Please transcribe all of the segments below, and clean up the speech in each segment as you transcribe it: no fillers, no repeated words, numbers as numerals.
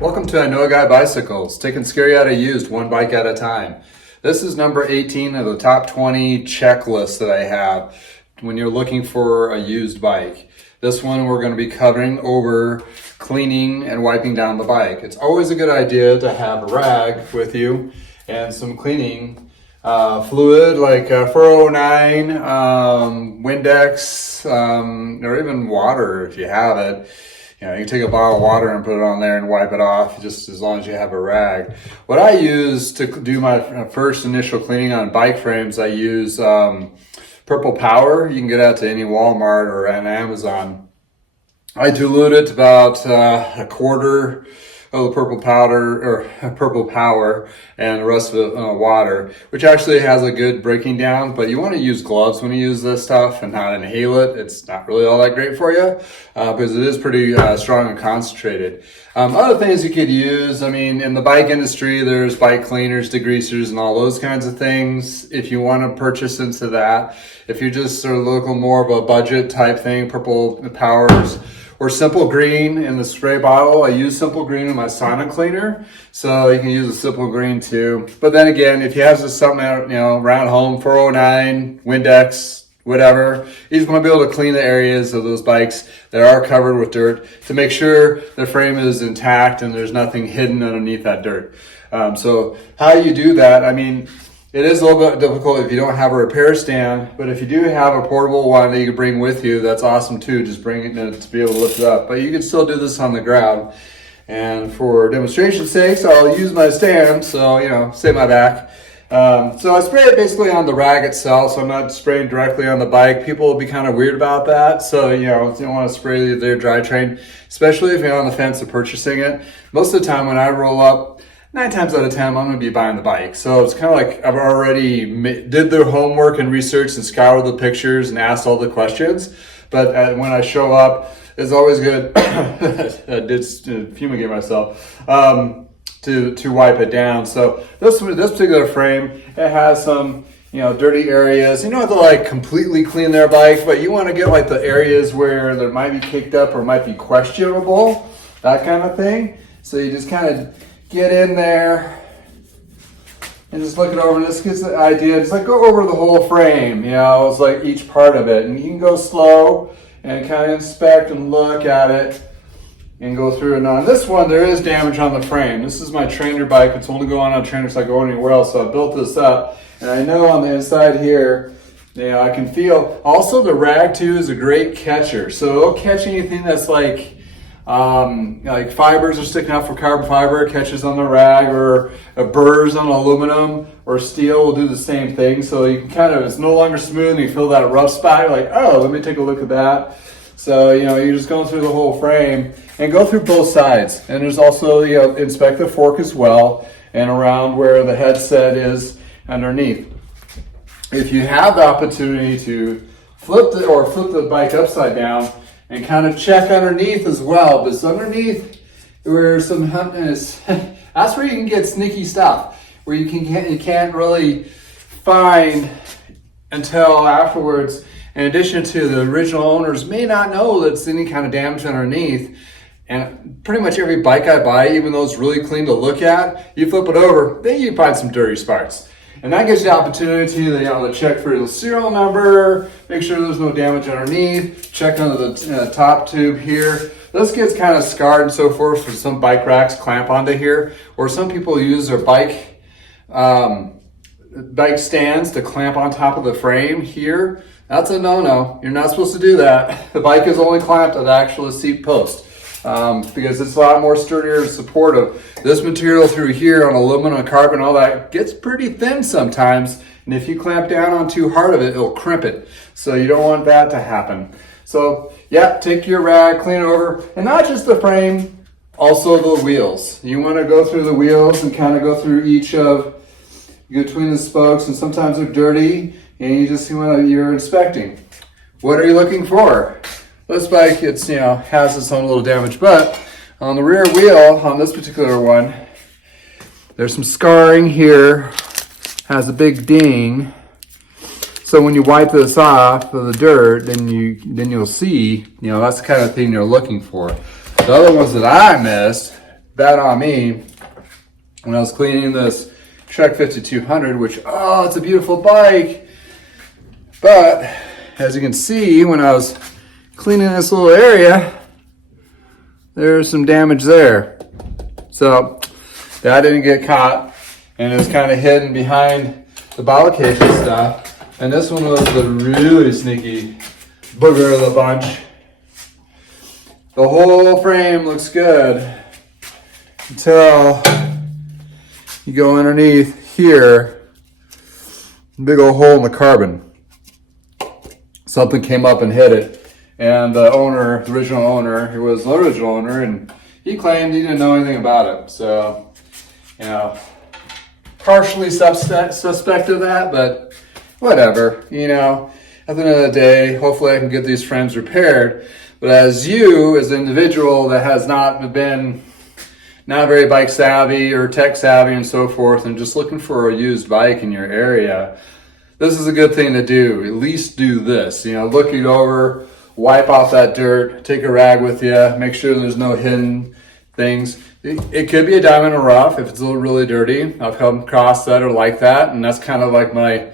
Welcome to I Know a Guy Bicycles, taking scary out of used one bike at a time. This is number 18 of the top 20 checklist that I have when you're looking for a used bike. This one we're going to be covering over cleaning and wiping down the bike. It's always a good idea to have a rag with you and some cleaning fluid like 409, Windex, or even water if you have it. You know, you can take a bottle of water and put it on there and wipe it off, just as long as you have a rag. What I use to do my first initial cleaning on bike frames, I use Purple Power. You can get out to any Walmart or on Amazon. I dilute it about a quarter of the purple powder or Purple Power and the rest of it water, which actually has a good breaking down, but you want to use gloves when you use this stuff and not inhale it. It's not really all that great for you because it is pretty strong and concentrated. Other things you could use, I mean, in the bike industry, there's bike cleaners, degreasers, and all those kinds of things. If you want to purchase into that, if you're just sort of looking more of a budget type thing, Purple Powers, or Simple Green in the spray bottle. I use Simple Green in my sauna cleaner, so you can use a Simple Green too. But then again, if you have just something out, you know, around home, 409, Windex, whatever, you just want to be able to clean the areas of those bikes that are covered with dirt to make sure the frame is intact and there's nothing hidden underneath that dirt. So how you do that, I mean, it is a little bit difficult if you don't have a repair stand, but if you do have a portable one that you can bring with you, that's awesome too. Just bring it in to be able to lift it up. But you can still do this on the ground. And for demonstration sakes, I'll use my stand, so, you know, save my back. So I spray it basically on the rag itself, so I'm not spraying directly on the bike. People will be kind of weird about that. So, you know, you don't want to spray their drivetrain, especially if you're on the fence of purchasing it. Most of the time when I roll up, 9 times out of 10, I'm going to be buying the bike. So it's kind of like I've already did the homework and research and scoured the pictures and asked all the questions. But when I show up, it's always good. I did fumigate myself to wipe it down. So this particular frame, it has some, you know, dirty areas. You don't have to like completely clean their bike, but you want to get like the areas where there might be kicked up or might be questionable, that kind of thing. So you just kind of get in there and just look it over. This gets the idea. Just like go over the whole frame, you know, it's like each part of it. And you can go slow and kind of inspect and look at it and go through. And on this one, there is damage on the frame. This is my trainer bike. It's only going on a trainer, so I go anywhere else. So I built this up. And I know on the inside here, you know, I can feel. Also, the rag too is a great catcher. So it'll catch anything that's like fibers are sticking out for carbon fiber, it catches on the rag, or burrs on aluminum or steel will do the same thing. So you can kind of, it's no longer smooth and you feel that rough spot. You're like, oh, let me take a look at that. So, you know, you're just going through the whole frame and go through both sides. And there's also, you know, inspect the fork as well and around where the headset is underneath. If you have the opportunity to flip the bike upside down, and kind of check underneath as well, because underneath where some is, that's where you can get sneaky stuff, where you can't really find until afterwards. In addition to the original owners may not know that's any kind of damage underneath. And pretty much every bike I buy, even though it's really clean to look at, you flip it over, then you find some dirty spots. And that gives you the opportunity to, you know, to check for the serial number, make sure there's no damage underneath, check under the top tube here. This gets kind of scarred and so forth, for some bike racks clamp onto here, or some people use their bike stands to clamp on top of the frame here. That's a no-no. You're not supposed to do that. The bike is only clamped at the actual seat post. Because it's a lot more sturdier and supportive. This material through here on aluminum and carbon, all that gets pretty thin sometimes. And if you clamp down on too hard of it, it'll crimp it. So you don't want that to happen. So yeah, take your rag, clean it over. And not just the frame, also the wheels. You want to go through the wheels and kind of go through each of between the spokes, and sometimes they're dirty and you're inspecting. What are you looking for? This bike, it's, you know, has its own little damage, but on the rear wheel, on this particular one, there's some scarring here, has a big ding, So when you wipe this off of the dirt, then you'll see, that's the kind of thing you're looking for. The other ones that I missed, bad on me, when I was cleaning this Trek 5200, which, it's a beautiful bike. But as you can see, when I was cleaning this little area, there's some damage there. So that didn't get caught, and it was kind of hidden behind the bottle case and stuff. And this one was the really sneaky booger of the bunch. The whole frame looks good until you go underneath here, big old hole in the carbon. Something came up and hit it. And the original owner, he was the original owner, and he claimed he didn't know anything about it. So, partially suspect of that, but whatever, at the end of the day, hopefully I can get these frames repaired. But as an individual that has not very bike savvy or tech savvy and so forth, and just looking for a used bike in your area, this is a good thing to do. At least do this, look it over, wipe off that dirt, take a rag with you, make sure there's no hidden things. It could be a diamond or rough if it's a little really dirty. I've come across that or like that, and that's kind of like my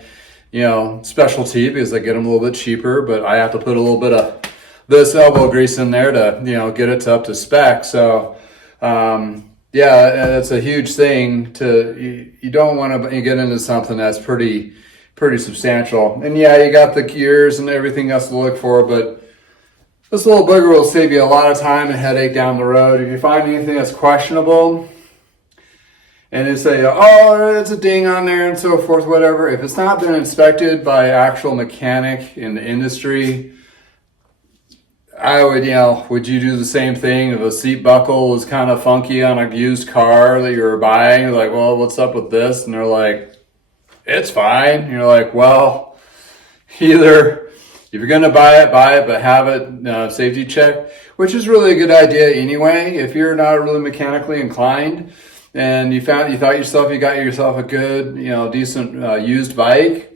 specialty, because I get them a little bit cheaper, but I have to put a little bit of this elbow grease in there to, get it up to spec. So, it's a huge thing you don't want to get into something that's pretty substantial. And you got the gears and everything else to look for, but this little booger will save you a lot of time and headache down the road. If you find anything that's questionable, and you say, it's a ding on there and so forth, whatever. If it's not been inspected by actual mechanic in the industry, I would you do the same thing if a seat buckle was kind of funky on a used car that you were buying? You're like, well, what's up with this? And they're like, it's fine. And you're like, well, either if you're going to buy it, but have it safety checked, which is really a good idea anyway. If you're not really mechanically inclined, and you got yourself a good, decent used bike,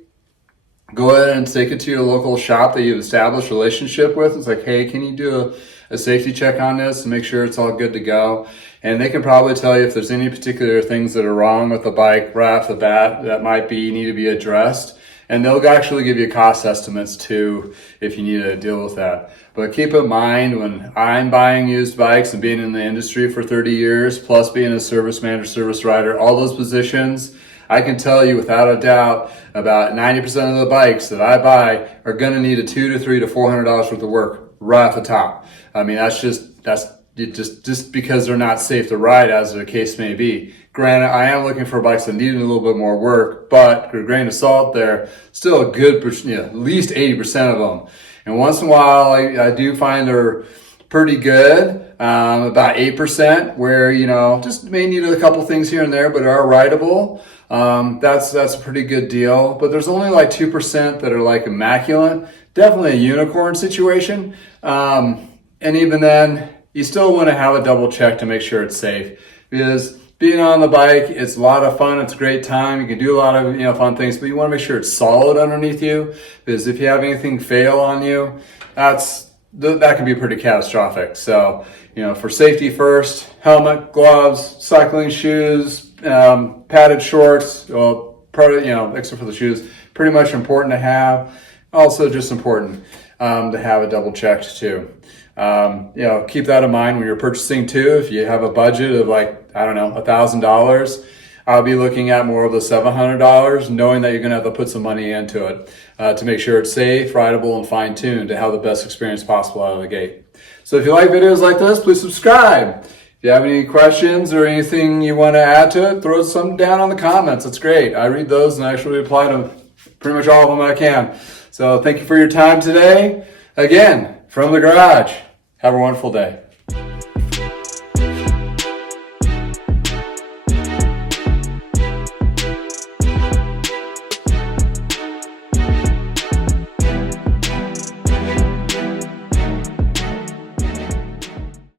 go ahead and take it to your local shop that you've established a relationship with. It's like, hey, can you do a safety check on this and make sure it's all good to go? And they can probably tell you if there's any particular things that are wrong with the bike right off the bat that need to be addressed. And they'll actually give you cost estimates too if you need to deal with that. But keep in mind, when I'm buying used bikes and being in the industry for 30 years, plus being a service manager, service rider, all those positions, I can tell you without a doubt about 90% of the bikes that I buy are going to need a $200 to $300 to $400 worth of work right off the top. I mean, that's just because they're not safe to ride, as the case may be. Granted, I am looking for bikes that need a little bit more work, but with a grain of salt there, still a good, at least 80% of them. And once in a while, I do find they're pretty good, about 8%, where, just may need a couple things here and there, but are rideable. That's a pretty good deal. But there's only like 2% that are like immaculate. Definitely a unicorn situation. And even then, you still want to have a double check to make sure it's safe, because being on the bike, it's a lot of fun. It's a great time. You can do a lot of fun things, but you want to make sure it's solid underneath you, because if you have anything fail on you, that can be pretty catastrophic. So, for safety first, helmet, gloves, cycling shoes, padded shorts, except for the shoes, pretty much important to have. Also just important to have it double checked too. Keep that in mind when you're purchasing too. If you have a budget of $1,000, I'll be looking at more of the $700, knowing that you're going to have to put some money into it to make sure it's safe, rideable, and fine-tuned to have the best experience possible out of the gate. So if you like videos like this, please subscribe. If you have any questions or anything you want to add to it, throw some down on the comments. It's great. I read those and I actually reply to pretty much all of them I can. So thank you for your time today. Again, from the garage. Have a wonderful day.